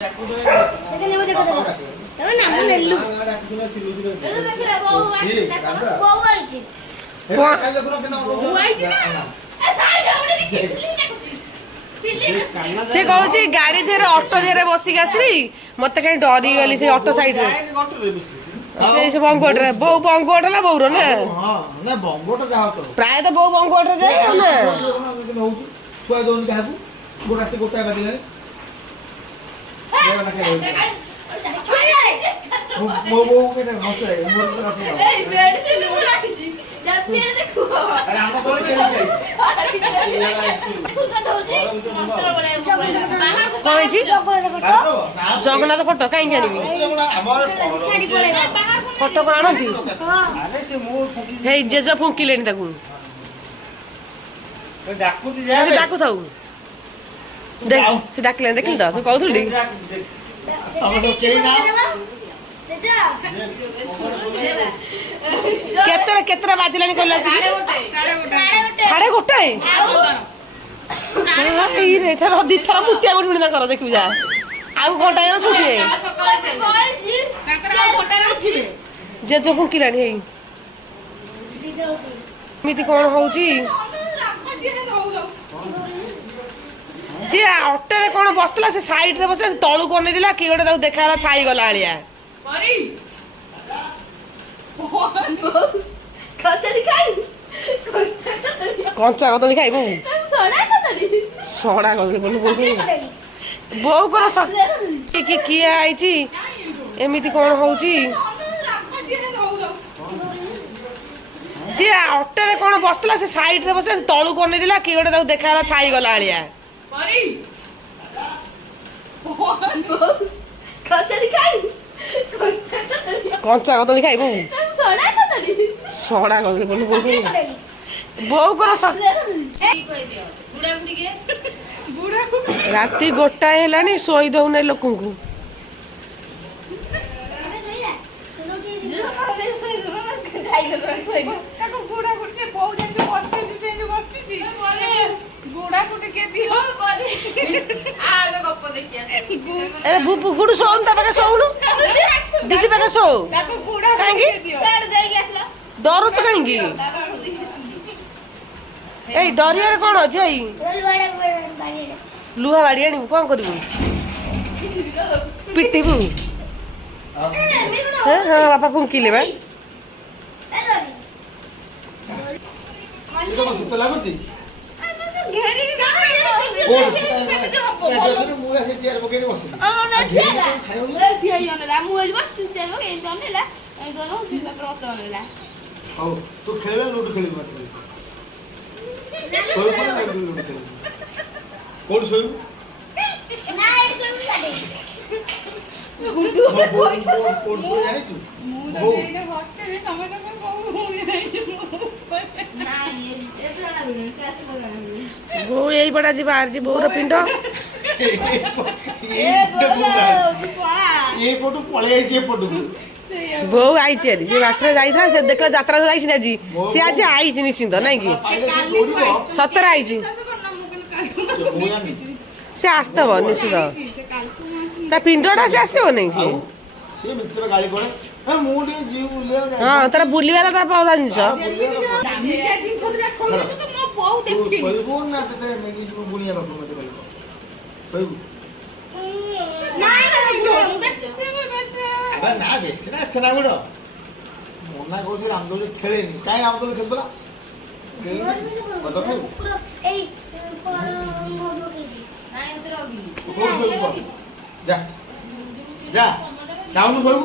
से कहूँ गाड़ी धीरे ऑटो धीरे बसिक आसली मत कहीं डरी गली से ऑटो साइड रे से बंगोट रे बो बंगोट ला बौर ना ना बंगोट जा तो प्राय तो बो बंगोट रे जाय ना छुआ दोन काबू गोराती गोटा बादिले देवना के मो के हसे मोर तो हसे ए बेड से नु राखी छी जब पे देखो अरे हम तो चली जाई फुल का होजी मंत्र बड़े कोन जी जगन्नाथ फोटो काई आनिबी हमर फोटो को आनंदी अरे से मो हे जेज फुंकिलेनी ताकू डाकू जा से डाकू थाऊ देख से डाकले देखिल त तू कहथुली हम तो केई ना केतरा केतरा बाजलानी कहला सी 1:30 ए रे थर दी थर मुतिया गुडी ना कर देखि जा आउ घंटा ना सुती जे जो फुंकिलानी हे मिति कोन होउची सी ऑटो रे कोन बसला से साइड रे बसला तळु कोन दिला कि गोटे ताऊ देखाला छाई गला आलिया करी कचड़ी खाई कंचा कदली खाइबू सोडा कचड़ी सड़ा कदली बोल बोल बो को कि किए आइची एमिति कोन होउची सी ऑटो रे कोन बसला से साइड रे बसला तळु कोन दिला कि गोटे ताऊ देखाला छाई गला आलिया करी कचड़ी खाई कंचा कदली खाइबू सोडा कचड़ी सड़ा कदली बोल बोल बो को राति 1 हेलानी सोई दउने लोकंकु ए बुपु गुडु सोन ता पाके सोउनु दीदी पाके सो काहेंगी डरो छ काहेंगी ए डरिया कोन अछि आई लुहा बाड़ी आनी कोन करबू पिटिबू हां बापा फुंकिले बा ये तो सुत लागुची घेरी मु ऐसे चेयर पकेनी बसली हां तू खेले लूडो खेली मत कोई कोन नहीं लूडो खेली कोन सोई गुड्डू पे बैठो कोन सोई जानी तू मुंह देने हॉस्टल में समय तक कहूं ना ये वाला भी कैसे बोलना वो यही बड़ा जी बाहर जी बोर पिंड ये फोटो पळे ये फोटो बो आइछि आली से बाटरे जाई था से देखला यात्रा जाई छी जी से आज आइछि निश्चिंत नै कि सतर आइछि से आस्तव निश्चित ता पिंडटा से आसीबो नै से मित्र गाली पड़े ए मुडी जीव ले हां तार बुलिवाला तार पाउदा जिंस दामिका जिंस दिरा खोल तो मो बहु देखि बोलबो ना ते नेगी जीव बुनिया बापू मते बोलबो बोलबो नाइ ना बस अबे ना बेस ना छना गुडो मोना कोजी रामदोली खेलेनी काई रामदोली खेलतला बता खाई ए पर नाइ उधर आबी कोन सोइबो जा जा जाउनु सोइबो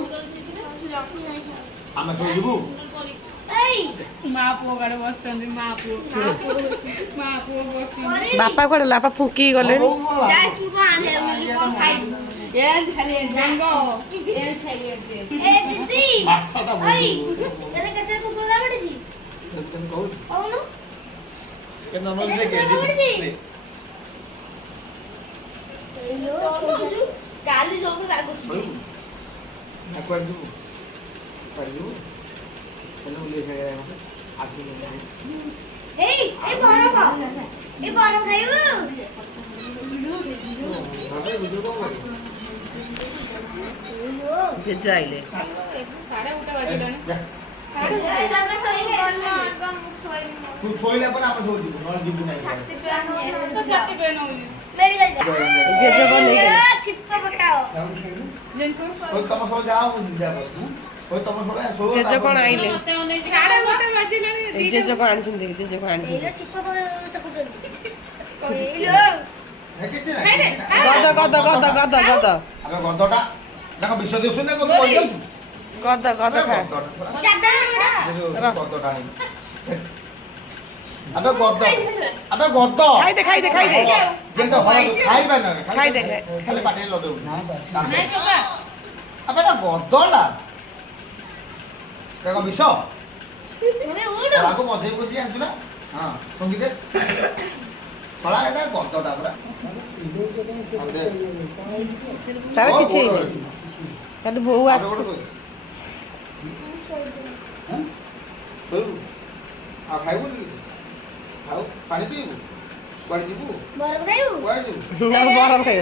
आमे सोइबो माँ पुओ गाड़े बसतंदी माँ पुओ बसतंदी बापा कोडे लापा फुंकी गले जाइस को आने मुझे कौन खाई ये खाली जंगो ये खाली ए दीदी ओई तेरे कचरे को बोला बड़ी जी तन कहू औनु के नमल दे के दी काली जो लागो ना कर दू चलो ले गया है आसी नहीं ए बड़ा खाइबो वीडियो कॉल कर ଜେଜେ ଆଇଲେ। ଯା। ତୁ ଶୋଇଲା ପରେ ଆମେ ସବୁ ଯିବୁ ନହେଲେ ଯିବୁ ନାହିଁ ଜେଜେ କଣ ନେଇକି ହଉ ତମ ସବୁ ଯାଅ ମୁଁ ଯା ହଉ ତମ ସବୁ ଶୋ ଜେଜେ କଣ ଆଇଲେ? ଜେଜେ କଣ ଆଣିଛନ୍ତି? ଜେଜେ କଣ ଆଣିଛନ୍ତି? କିଛି ନାହିଁ ଗଦ ଗଦ ଗଦ ଗଦ ଗଦ ଆମେ ଗଦଟା ଦେଖ ବିଷ ଦେଉଛୁ ନା କଣ କହିଯାଉଛୁ ଗଦ ଗଦ ଖା। ଗଦଟା ଆଣିବୁ ଆବେ ଗଦ ଆବେ ଗଦ ଖାଇଦେ ଖାଇଦେ ଖାଇଦେ ଯେମିତି ହଳ ଖାଇବା ନା ଖାଇଦେ ଖାଲି ପାଟିରେ ଲଗେଇବୁ ଆବେ ଏଟା ଗଦଟା ଦେଖ ବିଷ ଶଳାକୁ ମଝେଇ ବସି ଆଣିଛୁ ନା ହଁ ସଙ୍ଗୀତେ ଶଳା ଏଟା ଗଦଟା ପୁରା ତାର କିଛି ହେଇନି। ତାର ବୋଉ ଆସିଛି। ଆଉ ଖାଇବୁନି କିଛି ଆଉ ପାଣି ପିଇବୁ କୁଆଡେ ଯିବୁ କୁଆଡେ ଯିବୁ ନା ବରଫ ଖାଇବ।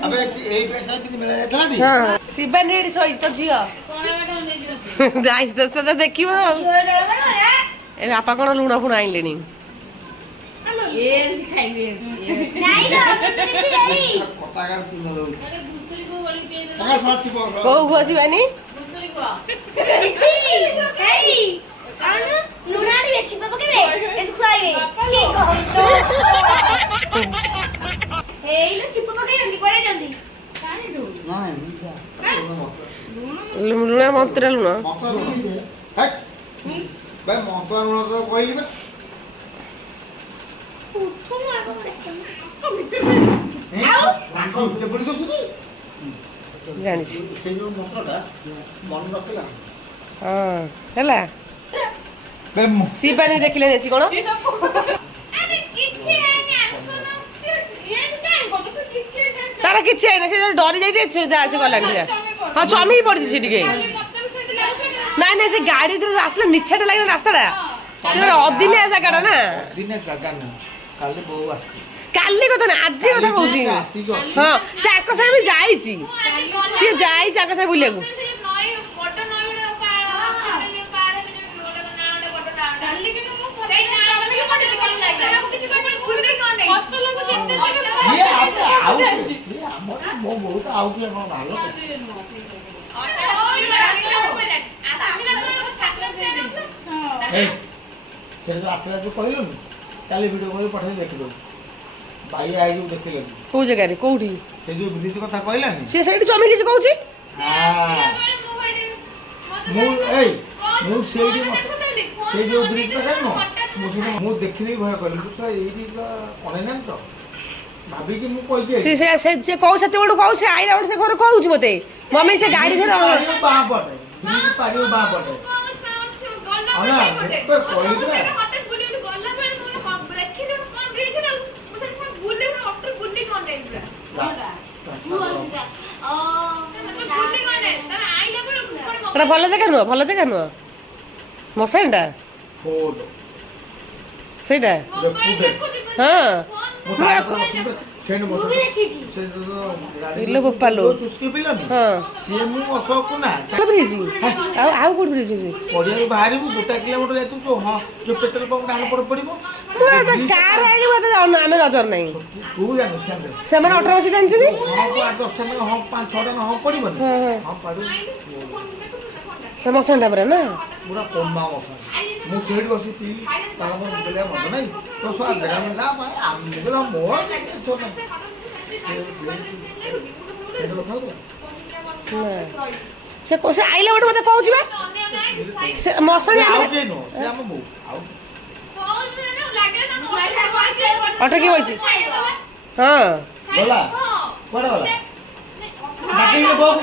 अबे एई पैसा किती मिळा येतला नी ହଁ ଶିବାନୀ ଏଠି ଶୋଇଛି ତ ଝିଅ ଯାଇଛି ତ ଦେଖିବ ଆଉ। ଏ ବାପା କଣ ଲୁଣ ଫୁଣ ଆଣିଲେଣି। କଟାଗାର ଚିହ୍ନ ଦଉଛି ତମେ ସାଥି ବୋଲ କୋଉ ଘୁଅ ଶିବାନୀ? ଲୁଣ ମନ୍ତ୍ର ଲୁଣ ଭାଇ ମନ୍ତ୍ର ଲୁଣ ତ କହିଲି ବା ରାଙ୍କ ଭିତରେ ପଡ଼ି ଦଉଛନ୍ତି ଜାଣିଛି। ସେଇ ଯୋଉ ମନ୍ତ୍ରଟା ମନେ ରଖିଲା ହଁ ହେଲା। ବେ ଶିବାନୀ ଦେଖିଲେନି ଆସି କଣ? ତାର କିଛି ହେଇନି ସେ ଡରି ଯାଇଛି ଆସି ଗଲାଣି ସେ। ହଁ ଚମିକି ପଡିଛି ସେ ଟିକେ। ନାଇଁ ନାଇଁ ସେ ଗାଡି ଆସିଲା ନିଛାଟା ଲାଗିଲା ରାସ୍ତାଟା ଅଦିନିଆ ଜାଗାଟା ନା। ଦିନେ ଜାଗା ନୁହଁ କାଲି ବୋଉ ଆସିଛି କାଲି କଥା ନା ଆଜି କଥା କହୁଛି। ହଁ ସେ ଆଙ୍କ ସାଙ୍ଗେ ବି ଯାଇଛି ସିଏ ଯାଇଛି ଆଙ୍କ ସାଙ୍ଗେ ବୁଲିବାକୁ। ମୋ ବହୁତ ଆଉ କିଏ କଣ ଭାলো ସେ ଯୋଉ ଆସିଲା ଯୋଉ କହିଲୁନି କାଲି ଭିଡ଼ିଓ କରି ପଠେଇ ଦେଖିଦେବୁ ଭାଇ ଆଇକୁ ଦେଖିଲେନି କୋଉ ଜାଗାରେ କୋଉଠି ସେ ଯୋଉ ବ୍ରିଜ କଥା କହିଲାନି ସିଏ ସେଇଠି ଚମିକି କିଛି କହୁଛି। ମୁଁ ସେଇଠି ସେଇ ଯୋଉ ବ୍ରିଜ ପାଖରେ ନୁହଁ ମୁଁ ଦେଖିଲି ଭୟ କଲି ଏଇଠି ଅନେଇନାନି ତ ଭାବିକି ମୁଁ କହିଦିଏ ସେ କହୁ ସେତେବେଳୁ କହୁ ସେ ଆଇଲା ବେଳୁ ସେ ଘରେ କହୁଛି ମତେ ମମି ସେ ଗାଡି ଧର ବାଁ ପଟେ ବ୍ରିଜ ପାରିବ ବାଁ ପଟେ ଏଟା ଭଲ ଜାଗା ନୁହଁ ଭଲ ଜାଗା ନୁହଁ ମଶାଣିଟା ସେଇଟା ହଁ ଇଲୋ ବୋପାଲୋ ଆଉ କୋଉଠି ବ୍ରିଜ ଅଛି ପଡ଼ିଆରୁ ବାହାରିବୁ 1 କିଲୋମିଟର ଯାଇଥିବୁ ହଁ ଯୋଉ ପେଟ୍ରୋଲ ପମ୍ପ ଡାହାଣ ପଟେ ପଡ଼ିବ କାର ଆଇଲି ମତେ ଜାଣୁନ ଆମେ ନଜର ନାହିଁ ତୁ ଜାଣିବୁ ସେମାନେ 18 ବର୍ଷ ଜାଣିଛନ୍ତି ହଁ 10ଟା ହଁ 5-6ଟା ହଁ ପଡ଼ିବନି ହଁ ପଡ଼ିବ ମଶାଣିଟା ପୁରା ନା ପୁରା କୋମା ମଶା ମୁଁ ସେଇଠି ବସି ପିଇଲି ତାର ମୋର ଦେଲେ ମଦ ନାହିଁ ତ ସା ଜାଗା ନା ଆମେ ଦେଲା ମୋର ସେ ଆଇଲା ଗୋଟେ ମତେ କହୁଛି ବା ସେ ମଶାଣି ଆଉ କେହି ନୁହଁ ସେ ଆମ ବୋଉ ଆଉ ଅଟକି ବଇଛି ହଁ ଗଲା କୁଆଡ଼େ ଗଲା ଗାଡ଼ିରେ ବୋଉ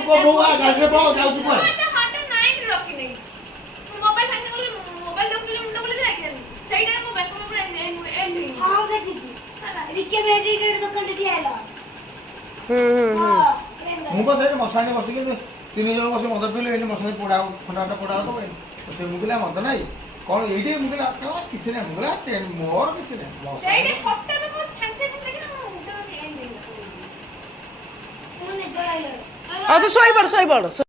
ଗାଡ଼ିରେ ବୋଉ ଯାଉଛି କୁଆଡ଼େ ରିକେ ମେଡିକେଟ ଦୋକାନରେ ଠିଆ ହେଲା ମୁଁ ବସ ଏଠି ମଶାଣି ବସିକି 3 ଜଣ ବସି ମଦ ପିଇଲେ ଏଠି ମଶାଣି ପୋଡ଼ା ଖଣ୍ଡାଟା ପୋଡ଼ା ହବ ସେ ମୁଁ କହିଲା ମଦ ନାହିଁ କ'ଣ ଏଇଠି ମୁଁ କହିଲା କିଛି ନାହିଁ ମୁଁ କହିଲା ମୋର କିଛି ନାହିଁ ସେଇଠି ହଠାତ୍ ମୁଁ ସାଙ୍ଗେ ସାଙ୍ଗେ ଆଉ ତୁ ଶୋଇପଡ଼